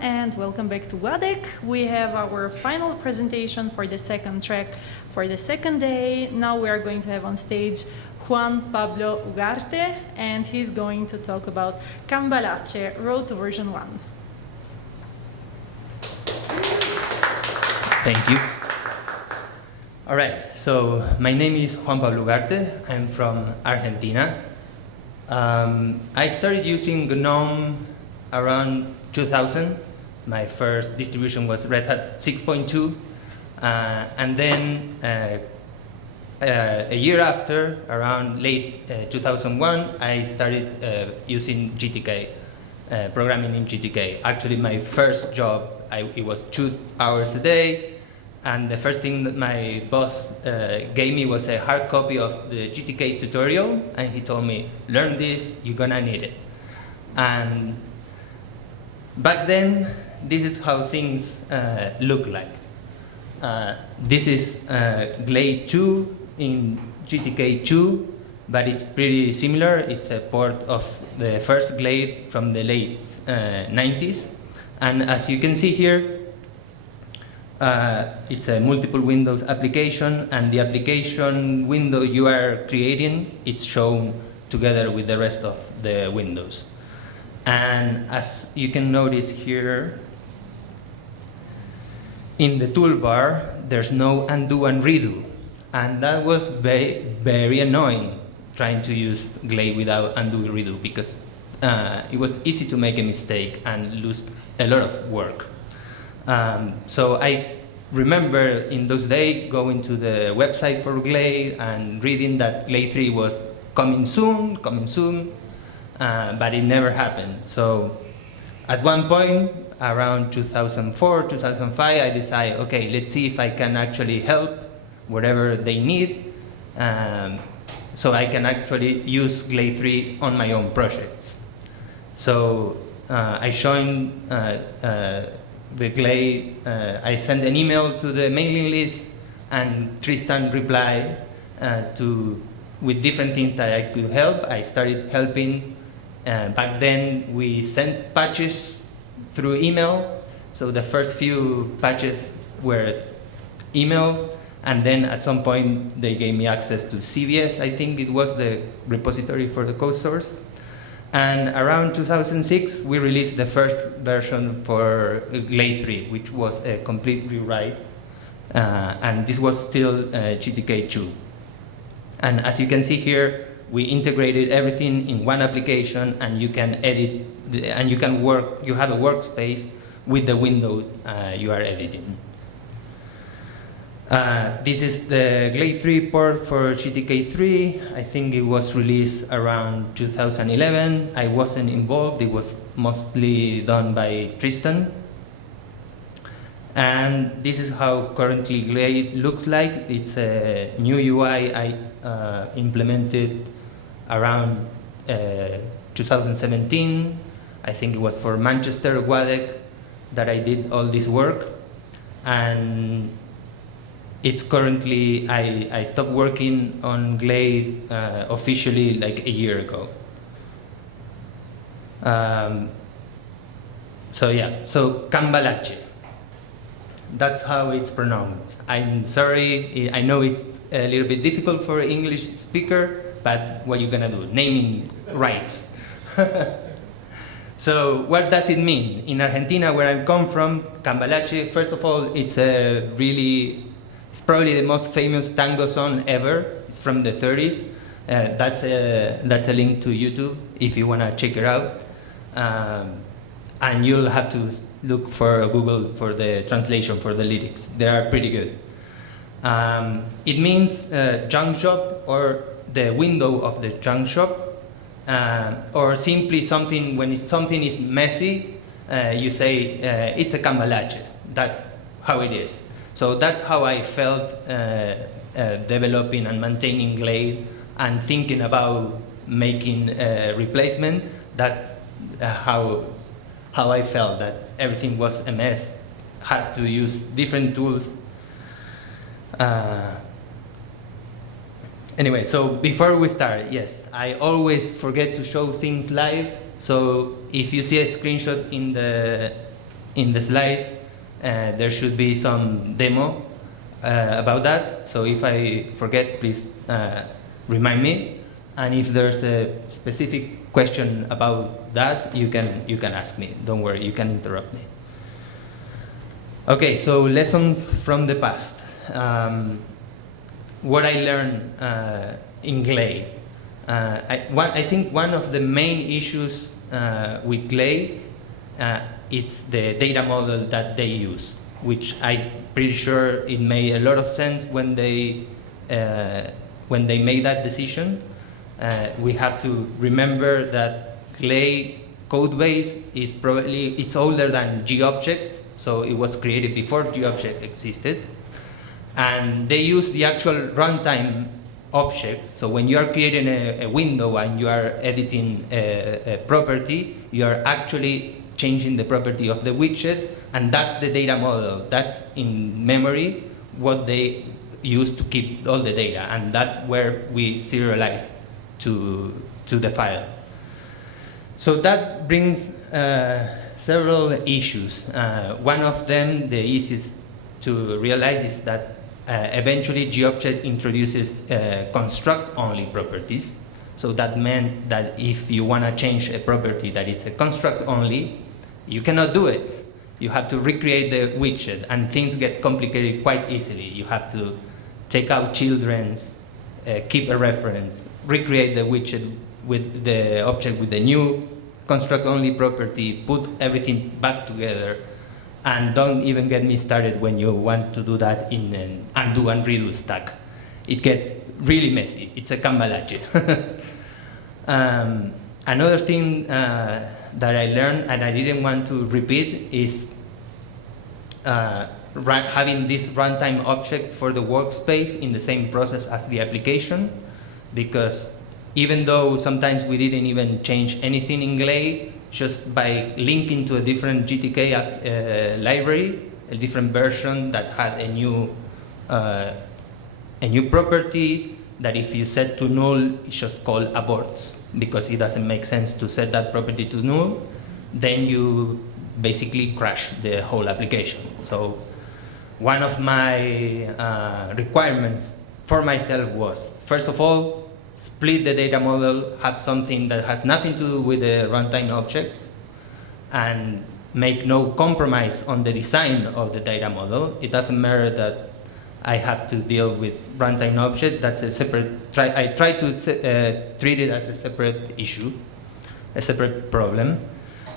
and welcome back to GUADEC. We have our final presentation for the second track for the second day. Now we are going to have on stage Juan Pablo Ugarte, and he's going to talk about Cambalache, Road to version 1. Thank you. All right, so my name is Juan Pablo Ugarte. I'm from Argentina. I started using GNOME around 2000. My first distribution was Red Hat 6.2. And then a year after, around late 2001, I started using GTK, programming in GTK. Actually, my first job, it was 2 hours a day. And the first thing that my boss gave me was a hard copy of the GTK tutorial, and he told me, learn this, you're gonna need it. And back then, this is how things look like. This is Glade 2 in GTK 2, but it's pretty similar. It's a port of the first Glade from the late 90s. And as you can see here, it's a multiple windows application, and the application window you are creating, it's shown together with the rest of the windows. And as you can notice here, in the toolbar, there's no undo and redo. And that was very, very annoying, trying to use Glade without undo and redo, because it was easy to make a mistake and lose a lot of work. So I remember in those days going to the website for Glade and reading that Glade 3 was coming soon, but it never happened. So at one point, around 2004, 2005, I decided, okay, let's see if I can actually help whatever they need, so I can actually use Glade 3 on my own projects. So I joined the Glade, I sent an email to the mailing list, and Tristan replied with different things that I could help. I started helping. Back then, we sent patches through email. So the first few patches were emails, and then at some point, they gave me access to CVS, I think it was the repository for the code source. And around 2006, we released the first version for Glade 3, which was a complete rewrite. And this was still GTK 2. And as you can see here, we integrated everything in one application, and you can edit, and you can work, you have a workspace with the window you are editing. This is the Glade 3 port for GTK 3. I think it was released around 2011. I wasn't involved. It was mostly done by Tristan. And this is how currently Glade looks like. It's a new UI I implemented around 2017. I think it was for Manchester GUADEC that I did all this work. And it's currently, I stopped working on Glade officially like a year ago. So yeah, so Cambalache. That's how it's pronounced. I'm sorry, I know it's a little bit difficult for an English speaker, but what are you gonna do? Naming rights. So what does it mean? In Argentina, where I come from, Cambalache, first of all, it's probably the most famous tango song ever. It's from the 30s. That's a link to YouTube if you want to check it out. And you'll have to look for Google for the translation for the lyrics. They are pretty good. It means junk shop, or the window of the junk shop, or simply something, when something is messy, you say it's a Cambalache. That's how it is. So that's how I felt developing and maintaining Glade and thinking about making a replacement. That's how I felt, that everything was a mess, had to use different tools. Anyway, so before we start, yes, I always forget to show things live. So if you see a screenshot in the in the slides, there should be some demo about that. So if I forget, please remind me. And if there's a specific question about that, you can ask me. Don't worry, you can interrupt me. Okay, so lessons from the past. What I learned in Glade. I think one of the main issues with Glade is the data model that they use, which I'm pretty sure it made a lot of sense when they made that decision. We have to remember that Glade code base is it's older than GObjects, so it was created before GObject existed. And they use the actual runtime objects. So when you are creating a window and you are editing a property, you are actually changing the property of the widget, and that's the data model. That's in memory what they use to keep all the data, and that's where we serialize to the file. So that brings several issues. One of them, the easiest to realize, is that eventually GObject introduces construct-only properties. So that meant that if you want to change a property that is a construct-only, you cannot do it. You have to recreate the widget, and things get complicated quite easily. You have to take out children's, keep a reference, recreate the widget with the object with the new construct-only property, put everything back together, and don't even get me started when you want to do that in an undo and redo stack. It gets really messy. It's a Cambalache. Another thing that I learned and I didn't want to repeat is having these runtime objects for the workspace in the same process as the application, because even though sometimes we didn't even change anything in Glade, just by linking to a different GTK library, a different version that had a new property that if you set to null, it's just called aborts, because it doesn't make sense to set that property to null, then you basically crash the whole application. So one of my requirements for myself was, first of all, split the data model, have something that has nothing to do with the runtime object, and make no compromise on the design of the data model. It doesn't matter that I have to deal with runtime object. That's a separate, I try to treat it as a separate issue, a separate problem.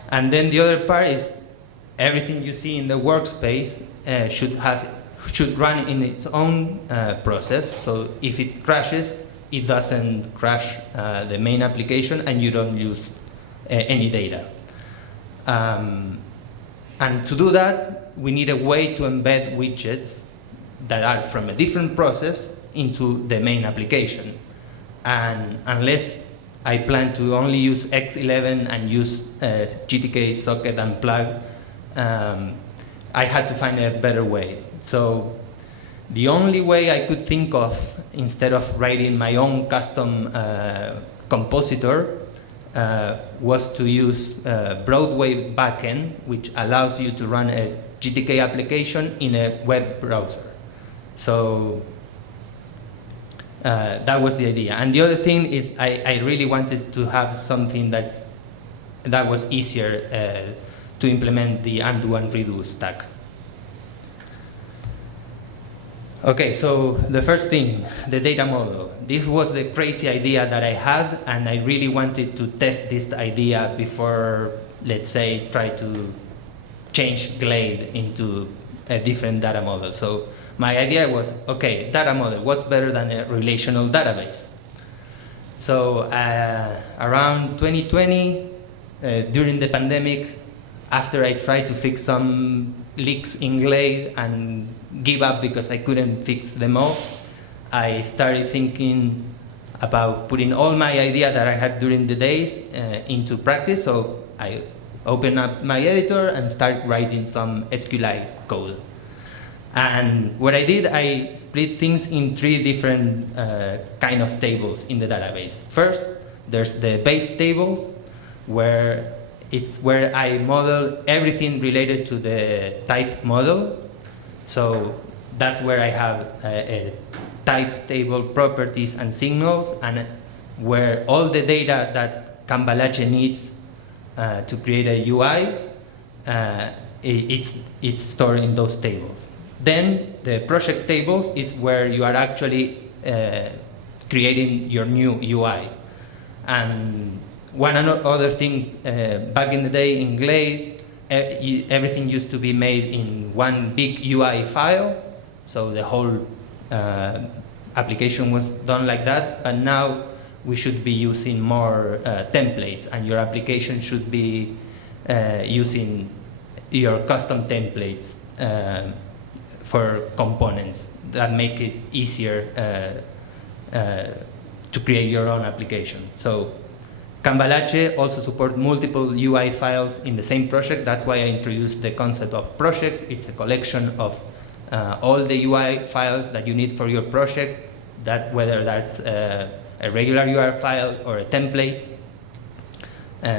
And then the other part is everything you see in the workspace should run in its own process. So if it crashes, it doesn't crash the main application and you don't lose any data. And to do that, we need a way to embed widgets that are from a different process into the main application. And unless I plan to only use X11 and use GTK socket and plug, I had to find a better way. So the only way I could think of, instead of writing my own custom compositor, was to use Broadway backend, which allows you to run a GTK application in a web browser. So that was the idea. And the other thing is I really wanted to have something that was easier to implement the undo and redo stack. Okay, so the first thing, the data model. This was the crazy idea that I had, and I really wanted to test this idea before, let's say, try to change Glade into a different data model. So my idea was, okay, data model, what's better than a relational database? So around 2020, during the pandemic, after I tried to fix some leaks in Glade and give up because I couldn't fix them all, I started thinking about putting all my ideas that I had during the days into practice. So I opened up my editor and started writing some SQLite code. And what I did, I split things in 3 different kind of tables in the database. First, there's the base tables, where it's where I model everything related to the type model. So that's where I have a type table, properties, and signals, and where all the data that Cambalache needs to create a UI, it's stored in those tables. Then the project tables is where you are actually creating your new UI. And one other thing, back in the day in Glade, everything used to be made in one big UI file, so the whole application was done like that, but now we should be using more templates, and your application should be using your custom templates for components that make it easier to create your own application. So Cambalache also supports multiple UI files in the same project. That's why I introduced the concept of project. It's a collection of all the UI files that you need for your project, that whether that's a regular UI file or a template.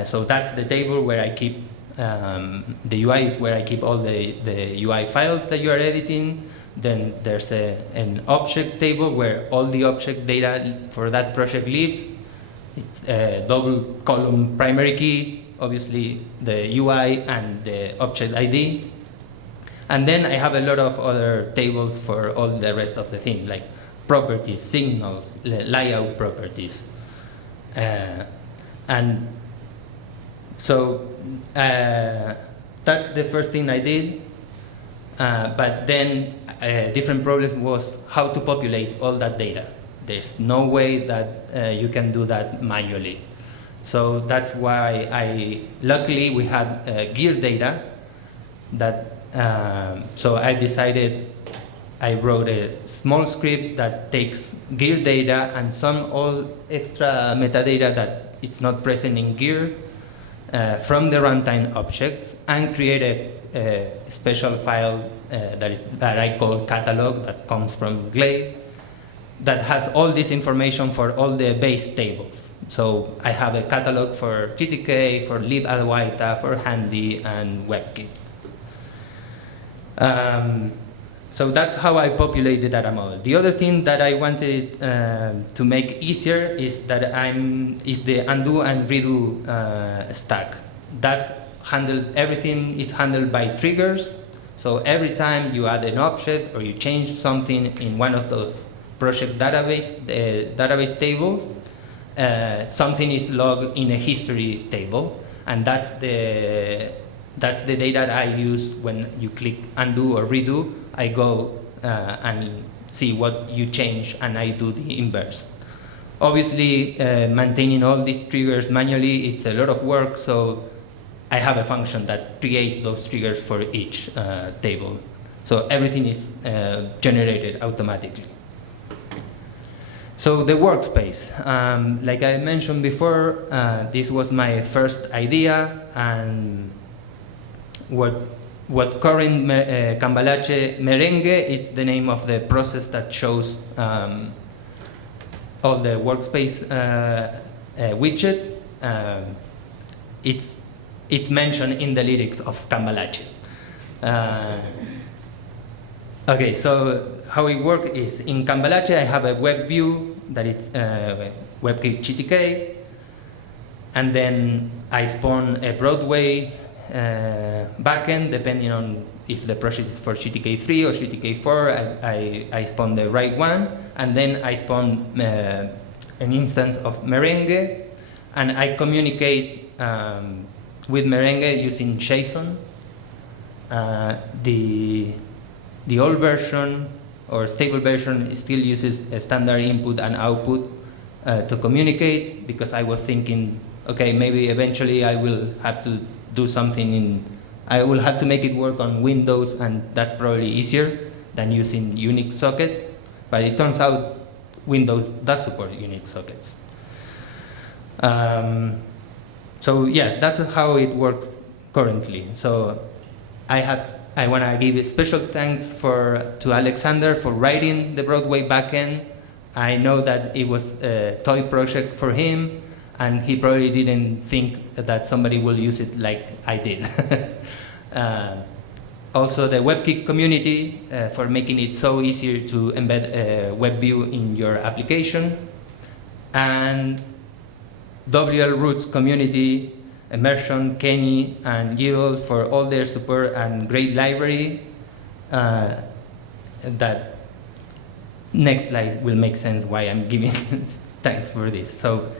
So that's the table where I keep, the UI is where I keep all the UI files that you are editing. Then there's an object table where all the object data for that project lives. It's a double column primary key, obviously the UI and the object ID. And then I have a lot of other tables for all the rest of the thing, like properties, signals, layout properties. And so that's the first thing I did. But then different problems was how to populate all that data. There's no way that you can do that manually. So that's why luckily we had gear data that, so I decided, I wrote a small script that takes gear data and some all extra metadata that it's not present in gear from the runtime object, and create a special file that I call catalog, that comes from Glade, that has all this information for all the base tables. So I have a catalog for GTK, for libadwaita, for Handy, and WebKit. So that's how I populate the data model. The other thing that I wanted to make easier is that is the undo and redo stack. That's handled, everything is handled by triggers. So every time you add an object or you change something in one of those project database tables, something is logged in a history table, and that's the data that I use when you click undo or redo. I go and see what you change, and I do the inverse. Obviously, maintaining all these triggers manually, it's a lot of work, so I have a function that creates those triggers for each table. So everything is generated automatically. So the workspace, like I mentioned before, this was my first idea, and what current Cambalache Merengue, it's the name of the process that shows all the workspace widget. It's mentioned in the lyrics of Cambalache. Okay, so how it works is, in Cambalache I have a web view that is WebKit GTK, and then I spawn a Broadway backend, depending on if the project is for GTK3 or GTK4, I spawn the right one, and then I spawn an instance of Merengue, and I communicate with Merengue using JSON. The old version or stable version still uses a standard input and output to communicate, because I was thinking, okay, maybe eventually I will have to do something I will have to make it work on Windows, and that's probably easier than using Unix sockets. But it turns out Windows does support Unix sockets. So yeah, that's how it works currently. So I want to give a special thanks to Alexander for writing the Broadway backend. I know that it was a toy project for him, and he probably didn't think that somebody will use it like I did. Also, the WebKit community for making it so easier to embed a web view in your application, and WL Roots community, Immersion, Kenny, and Yidel for all their support and great library. That next slide will make sense why I'm giving thanks for this. So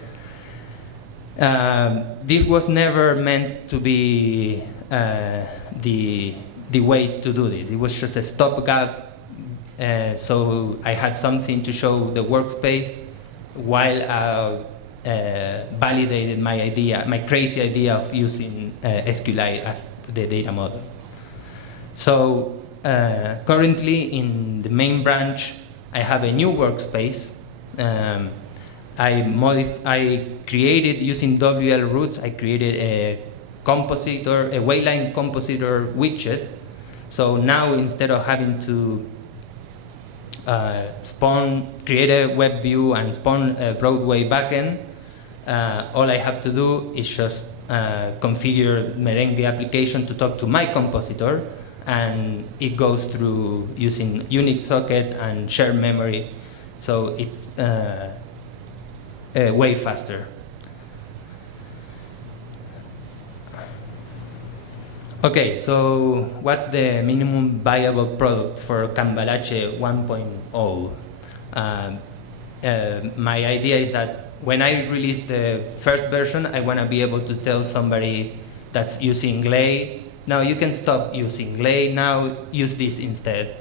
this was never meant to be the way to do this. It was just a stopgap, so I had something to show the workspace while validated my idea, my crazy idea of using SQLite as the data model. So currently in the main branch, I have a new workspace. I created, using WL Roots, I created a compositor, a Wayland compositor widget. So now instead of having to create a web view and spawn a Broadway backend, all I have to do is just configure Merengue application to talk to my compositor, and it goes through using Unix socket and shared memory, so it's way faster. Okay, so what's the minimum viable product for Cambalache 1.0? My idea is that when I release the first version, I want to be able to tell somebody that's using Glade, now you can stop using Glade, now use this instead.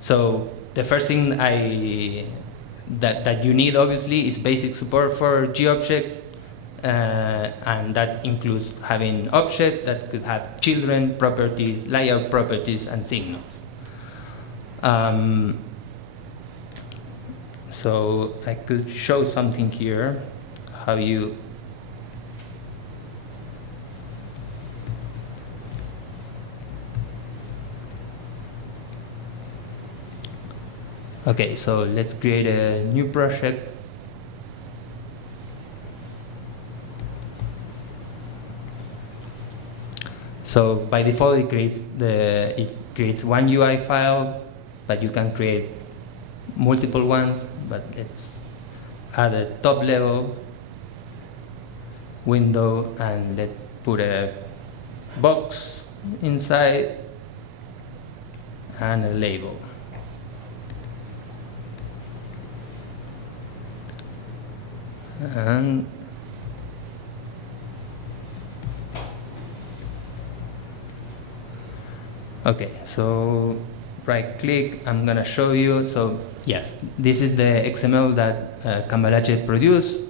So the first thing that you need obviously is basic support for GObject, and that includes having object that could have children properties, layout properties, and signals. So I could show something here, how you okay, so let's create a new project. So by default, it creates one UI file, but you can create multiple ones. But let's add a top level window, and let's put a box inside and a label. And okay, so right click, I'm gonna show you. So yes, this is the XML that Cambalache produced.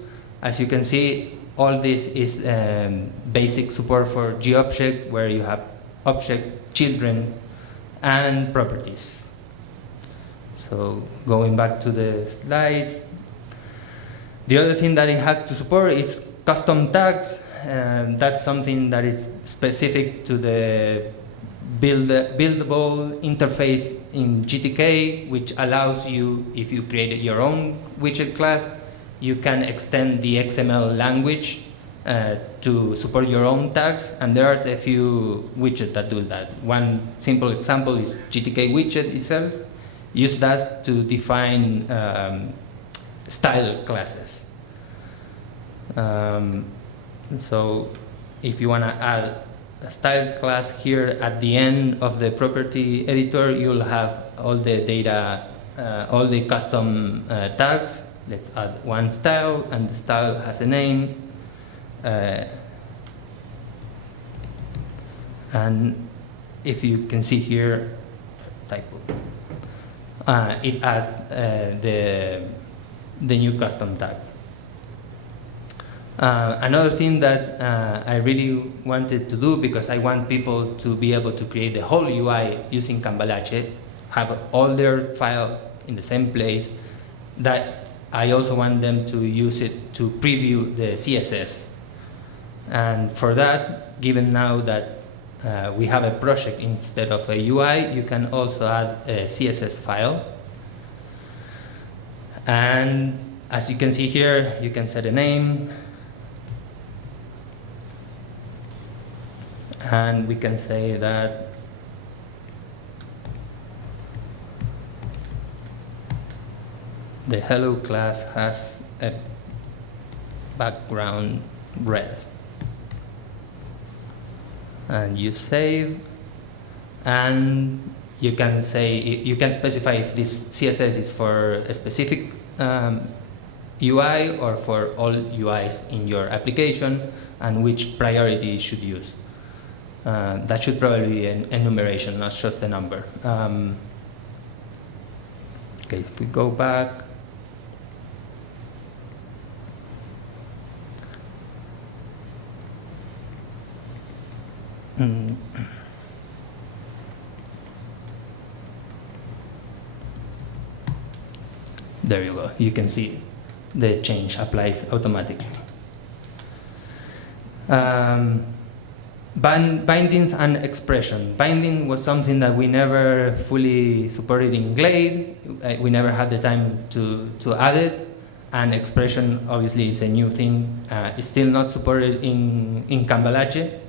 As you can see, all this is basic support for GObject, where you have object, children, and properties. So going back to the slides, the other thing that it has to support is custom tags. That's something that is specific to the buildable interface in GTK, which allows you, if you created your own widget class, you can extend the XML language to support your own tags, and there's a few widgets that do that. One simple example is GTK widget itself. Use that to define style classes. So if you want to add a style class here at the end of the property editor, you'll have all the data, all the custom tags. Let's add one style, and the style has a name. And if you can see here, typo, it adds the new custom tag. Another thing that I really wanted to do, because I want people to be able to create the whole UI using Cambalache, have all their files in the same place, that I also want them to use it to preview the CSS. And for that, given now that we have a project instead of a UI, you can also add a CSS file. And As you can see here, you can set a name. And we can say that the hello class has a background red. And you save, and you can say, you can specify if this CSS is for a specific UI or for all UIs in your application, and which priority you should use. That should probably be an enumeration, not just a number. Okay, if we go back, there you go. You can see the change applies automatically. Bindings and expression. Binding was something that we never fully supported in Glade. We never had the time to add it. And expression obviously is a new thing. It's still not supported in Cambalache.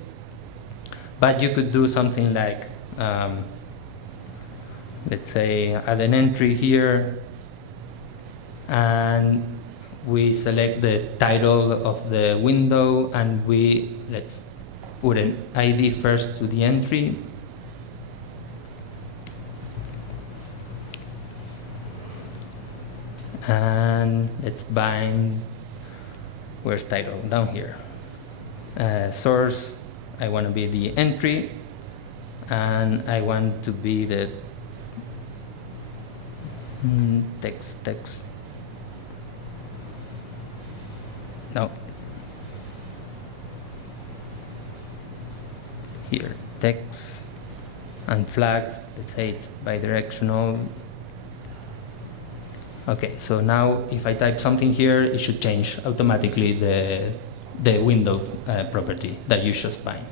But you could do something like, let's say, add an entry here, and we select the title of the window, and let's put an ID first to the entry. And let's bind, where's title? Down here. Source, I want to be the entry, and I want to be the text. No. Here, text and flags, let's say it's bidirectional. Okay, so now if I type something here, it should change automatically the window property that you just bind.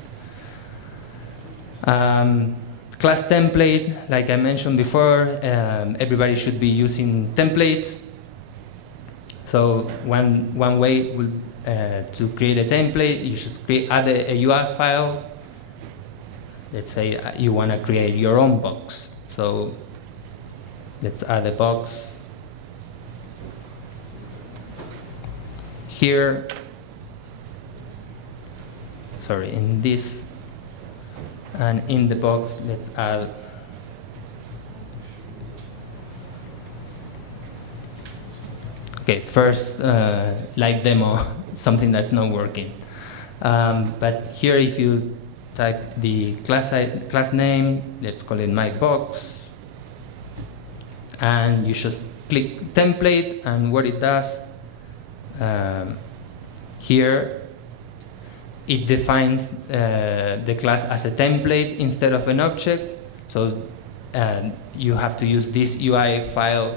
Class template, like I mentioned before, everybody should be using templates. So one way to create a template, you should add a UI file. Let's say you want to create your own box. So let's add a box here. Sorry, in this, and in the box, let's add okay, first live demo, something that's not working. But here, if you type the class name, let's call it my box, and you just click template, and what it does here, it defines the class as a template instead of an object. So you have to use this UI file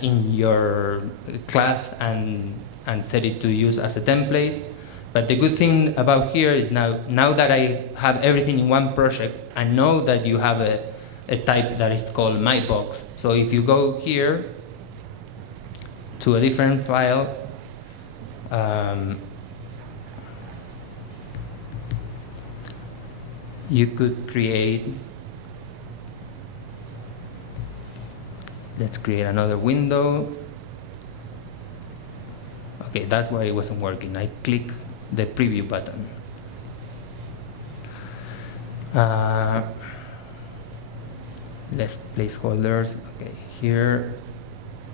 in your class and set it to use as a template. But the good thing about here is now that I have everything in one project, I know that you have a type that is called my box. So if you go here to a different file, you could create, let's create another window. Okay, that's why it wasn't working. I click the preview button. Let's placeholders. Okay, here,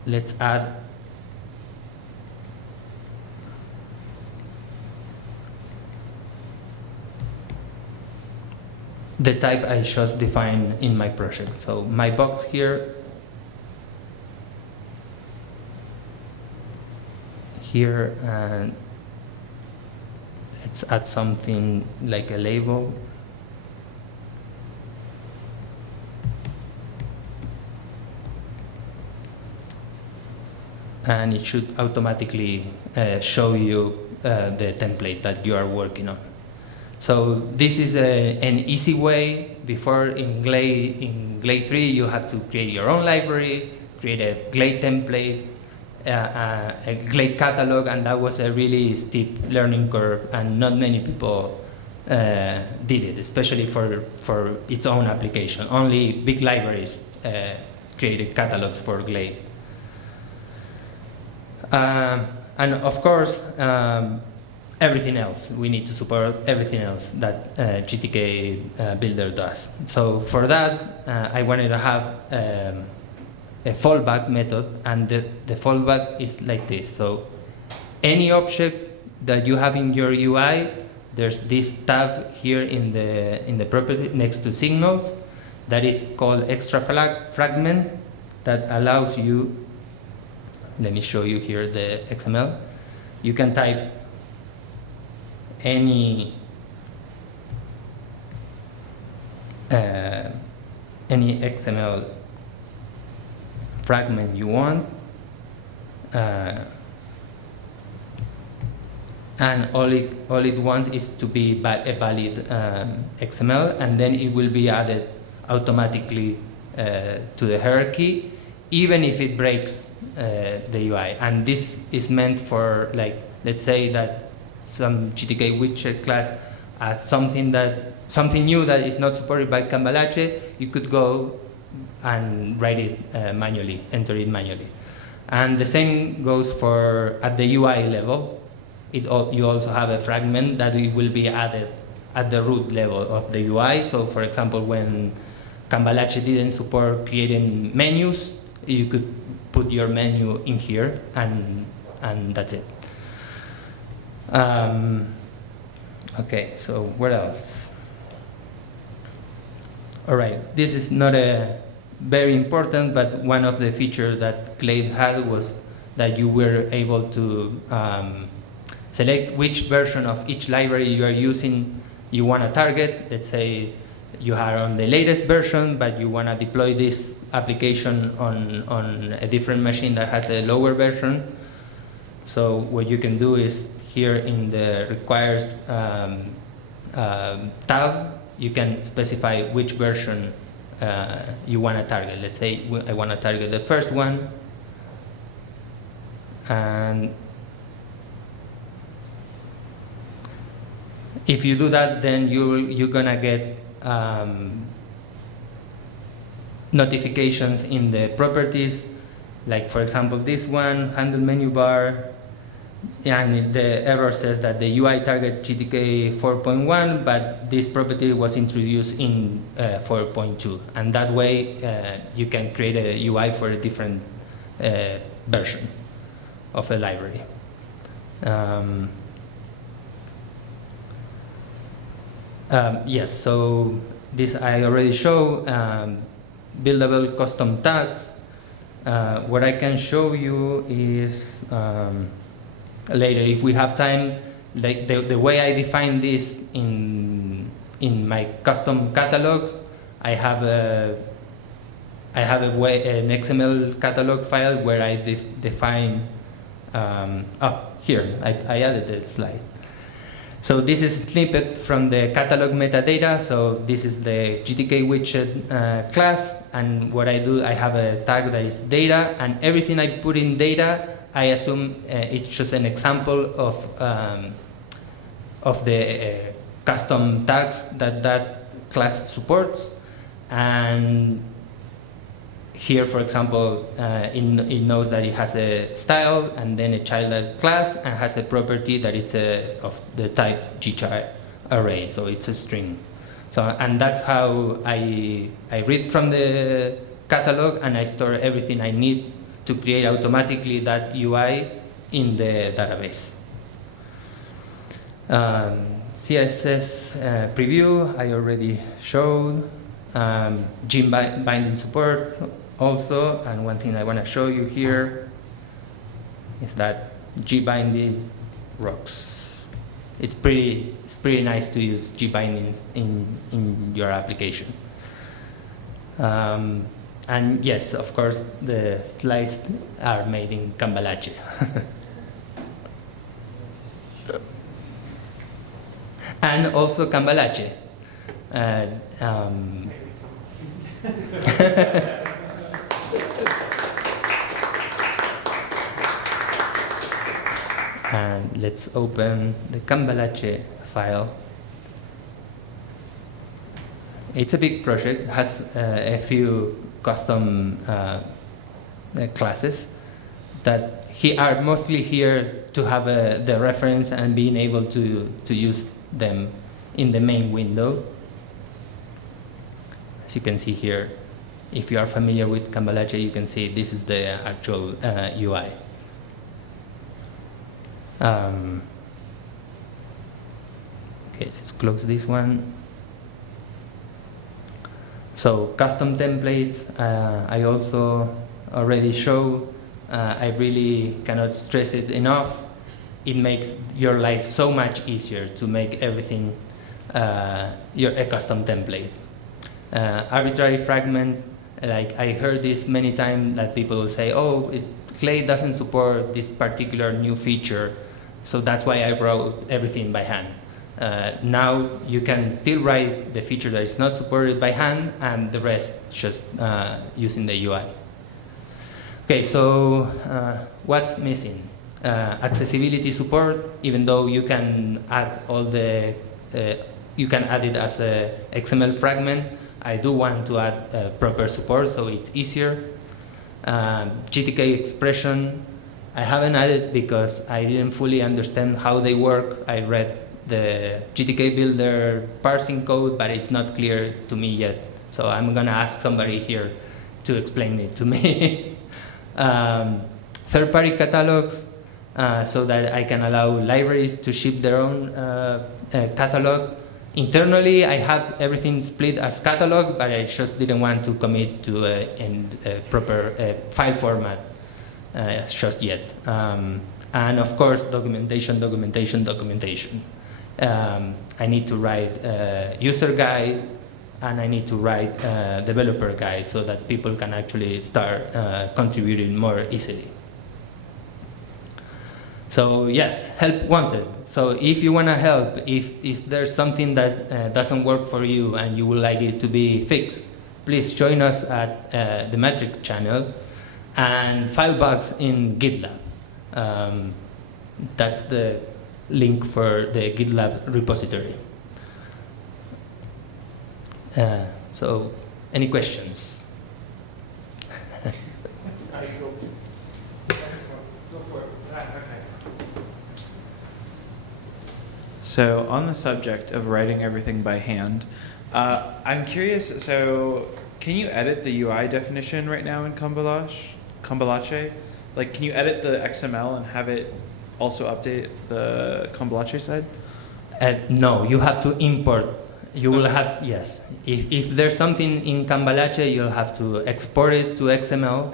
let's add the type I just defined in my project. So my box here, and let's add something like a label. And it should automatically show you the template that you are working on. So this is an easy way. Before in Glade 3, you have to create your own library, create a Glade template, a Glade catalog, and that was a really steep learning curve, and not many people did it, especially for its own application. Only big libraries created catalogs for Glade. And of course, everything else. We need to support everything else that GTK Builder does. So for that, I wanted to have a fallback method, and the fallback is like this. So any object that you have in your UI, there's this tab here in the property next to signals that is called extra fragments that allows you, let me show you here the XML. You can type any XML fragment you want, and all it wants is to be a valid XML, and then it will be added automatically to the hierarchy, even if it breaks the UI. And this is meant for, like, let's say that some GTK widget class adds something new that is not supported by Cambalache, you could go and write it manually, enter it manually. And the same goes for at the UI level. You also have a fragment that it will be added at the root level of the UI. So for example, when Cambalache didn't support creating menus, you could put your menu in here, and that's it. Okay, so what else? All right, this is not a very important, but one of the features that Glade had was that you were able to select which version of each library you are using you want to target. Let's say you are on the latest version, but you want to deploy this application on a different machine that has a lower version. So what you can do is here in the requires tab, you can specify which version you want to target. Let's say I want to target the first one, and if you do that, then you're gonna get notifications in the properties, like for example this one, handle menu bar, and the error says that the UI target GTK 4.1, but this property was introduced in 4.2, and that way you can create a UI for a different version of a library. Yes, so this I already showed, buildable custom tags. What I can show you is later, if we have time, like the way I define this in my custom catalogs, I have an XML catalog file where I define. Here I added the slide. So this is a snippet from the catalog metadata. So this is the GTK widget class, and what I do, I have a tag that is data, and everything I put in data, I assume it's just an example of the custom tags that class supports. And here, for example, it knows that it has a style and then a child class, and has a property that is of the type gchar array, so it's a string. So, and that's how I read from the catalog, and I store everything I need to create automatically that UI in the database. CSS preview, I already showed. Gene binding support also, and one thing I want to show you here is that gbinding rocks. It's pretty nice to use gbindings in your application. And yes, of course, the slides are made in Cambalache. And also Cambalache. And let's open the Cambalache file. It's a big project, has a few custom classes that are mostly here to have the reference and being able to use them in the main window. As you can see here, if you are familiar with Cambalache, you can see this is the actual UI. Okay, let's close this one. So custom templates, I also already show. I really cannot stress it enough. It makes your life so much easier to make everything a custom template. Arbitrary fragments, like I heard this many times that people will say, oh, Glade doesn't support this particular new feature, so that's why I wrote everything by hand. Now you can still write the feature that is not supported by hand and the rest just using the UI. Okay, so what's missing? Accessibility support, even though you can add you can add it as a XML fragment. I do want to add proper support so it's easier. GTK expression, I haven't added because I didn't fully understand how they work. I read the GTK builder parsing code, but it's not clear to me yet. So I'm gonna ask somebody here to explain it to me. Third-party catalogs, so that I can allow libraries to ship their own catalog. Internally, I have everything split as catalog, but I just didn't want to commit to a proper file format just yet. And of course, documentation. I need to write a user guide, and I need to write a developer guide so that people can actually start contributing more easily. So yes, help wanted. So if you want to help, if there's something that doesn't work for you and you would like it to be fixed, please join us at the Metric channel and file bugs in GitLab. That's the link for the GitLab repository. So any questions? So on the subject of writing everything by hand, I'm curious, so can you edit the UI definition right now in Cambalache? Like, can you edit the XML and have it also update the Cambalache side? No, you have to import. You will have, yes. If there's something in Cambalache, you'll have to export it to XML,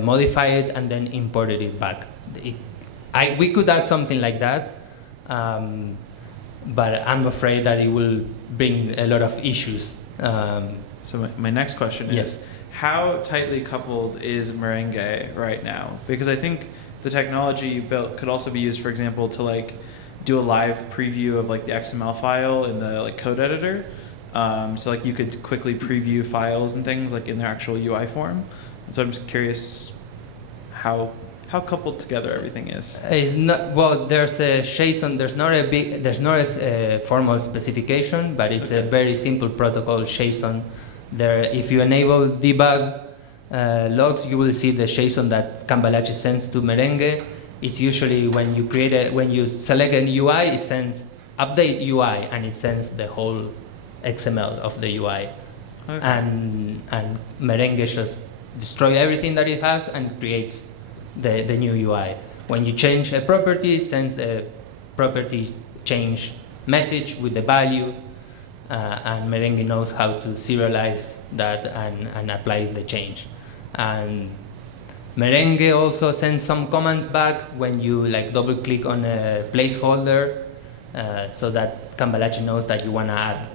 modify it, and then import it back. We could add something like that, but I'm afraid that it will bring a lot of issues. So my next question is, yes. How tightly coupled is Merengue right now? Because I think the technology you built could also be used, for example, to like do a live preview of like the XML file in the like code editor. So like you could quickly preview files and things like in their actual UI form. And so I'm just curious how coupled together everything is. It's not, well, there's a JSON. There's not a formal specification, but it's a very simple protocol JSON. There, if you enable debug logs, you will see the JSON that Cambalache sends to Merengue. It's usually when you select an UI, it sends update UI, and it sends the whole XML of the UI. Okay. And Merengue just destroys everything that it has and creates the new UI. When you change a property, it sends a property change message with the value, and Merengue knows how to serialize that and apply the change. And Merengue also sends some commands back when you like double click on a placeholder, so that Cambalache knows that you want to add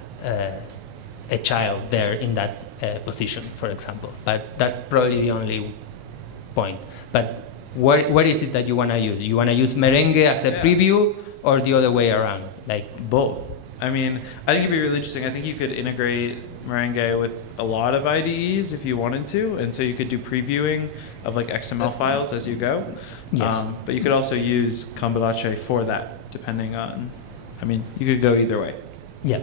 a child there in that position, for example. But that's probably the only point. But what is it that you want to use? You want to use Merengue as a preview, or the other way around, like both? I mean, I think it'd be really interesting. I think you could integrate Merengue with a lot of IDEs if you wanted to, and so you could do previewing of like XML files as you go. Yes. But you could also use Cambalache for that, depending on. I mean, you could go either way. Yeah.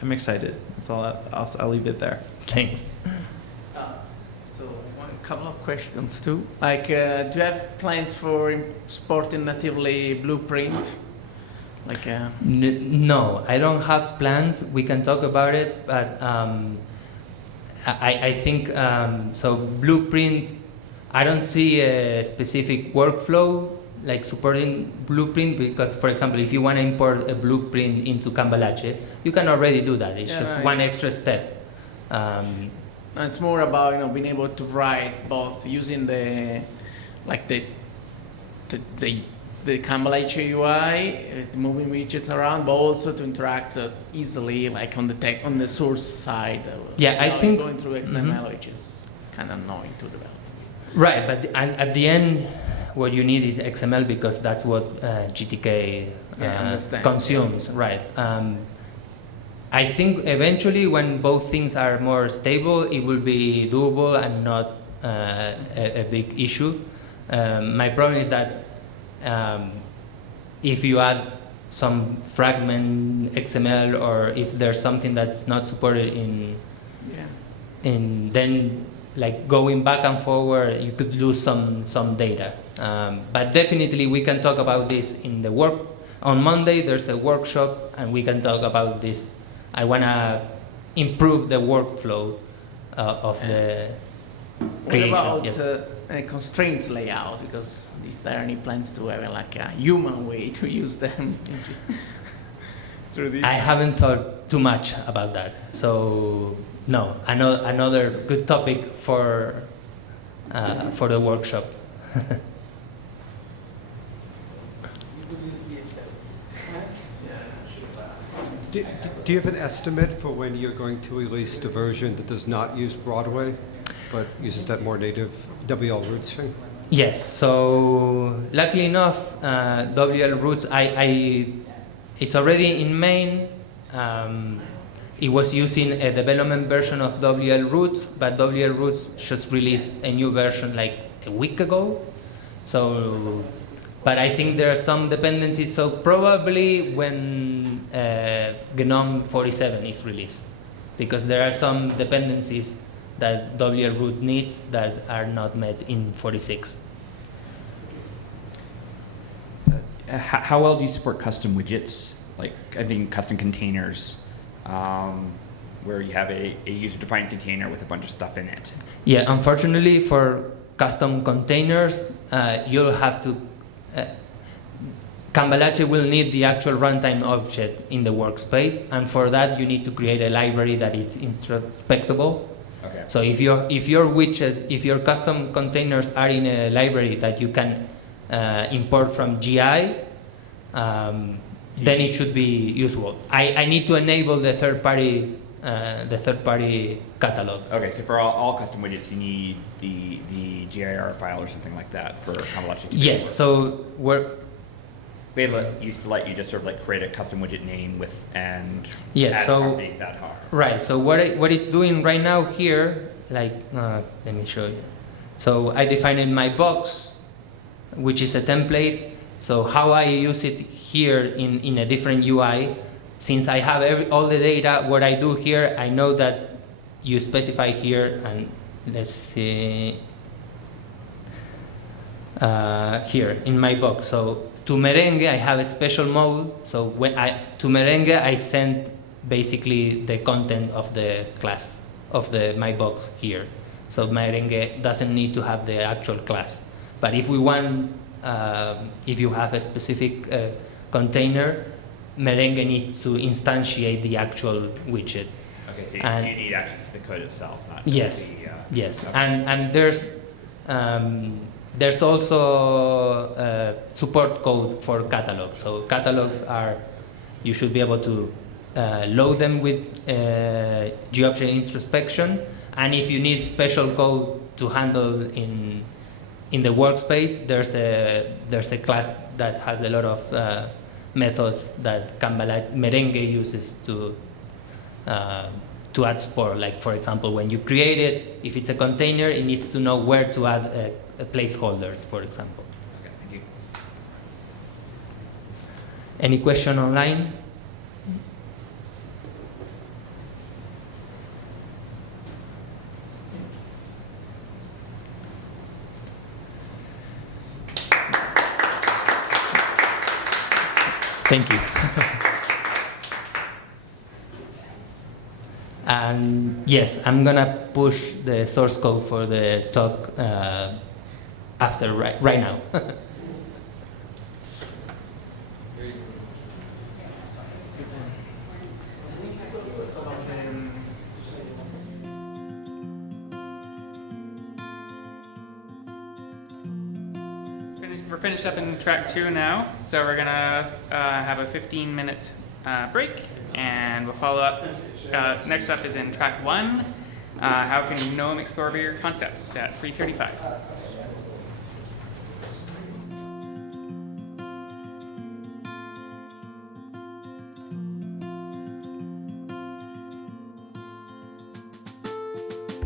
I'm excited. That's all. I'll leave it there. Thanks. So a couple of questions too. Like, do you have plans for exporting natively Blueprint? Like, No, I don't have plans. We can talk about it, but I think so. Blueprint, I don't see a specific workflow like supporting Blueprint because, for example, if you want to import a Blueprint into Cambalache, you can already do that. It's just one extra step. It's more about being able to write both using the Cambalache UI, moving widgets around, but also to interact easily, like on the source side. Yeah, I think going through XML, which is kind of annoying to develop. Right, but at the end, what you need is XML because that's what GTK consumes. Yeah. Right. I think eventually, when both things are more stable, it will be doable and not a big issue. My problem is that if you add some fragment XML or if there's something that's not supported in then like going back and forward, you could lose some data. But definitely we can talk about this in the work. On Monday there's a workshop and we can talk about this. I want to improve the workflow of the creation. What about yes. Constraints layout? Because is there any plans to have like a human way to use them? Through these? I haven't thought too much about that. So no, another good topic for the workshop. Do you have an estimate for when you're going to release the version that does not use Broadway, but uses that more native WL Roots thing? Yes. So luckily enough, WL Roots, it's already in main. It was using a development version of WL Roots, but WL Roots just released a new version like a week ago. So, but I think there are some dependencies. So probably when GNOME 47 is released, because there are some dependencies that WL Root needs that are not met in 46. How well do you support custom widgets? Like, I think custom containers, where you have a user-defined container with a bunch of stuff in it. Yeah, unfortunately for custom containers, you'll have to Cambalache will need the actual runtime object in the workspace, and for that you need to create a library that is introspectable. Okay. So if your custom containers are in a library that you can import from GI, then it should be usable. I need to enable the third-party catalogs. Okay, so for all custom widgets, you need the GIR file or something like that for Cambalache to Yes. work. So They used to let you just sort of like create a custom widget name and yes, add so properties ad hoc. right. So what it's doing right now here, like let me show you. So I defined in my box, which is a template. So how I use it here in a different UI, since I have all the data, what I do here, I know that you specify here, and let's see here in my box. So to Merengue, I have a special mode. So to Merengue, I send basically the content of the class of my box here. So Merengue doesn't need to have the actual class. But if we want, if you have a specific container, Merengue needs to instantiate the actual widget. Okay, so And- you need access to the code itself, not Yes, just the, yes, okay. and there's also support code for catalogs. So catalogs you should be able to load them with GObject introspection, and if you need special code to handle in the workspace, there's a class that has a lot of methods that Merengue uses to to add support. Like for example, when you create it, if it's a container, it needs to know where to add placeholders, for example. Okay, thank you. Any question online? Thank you. And yes, I'm gonna push the source code for the talk after right now. We're finished up in track 2 now, so we're gonna have a 15-minute break, and we'll follow up. Next up is in track 1. How can GNOME explore bigger concepts at 3:35?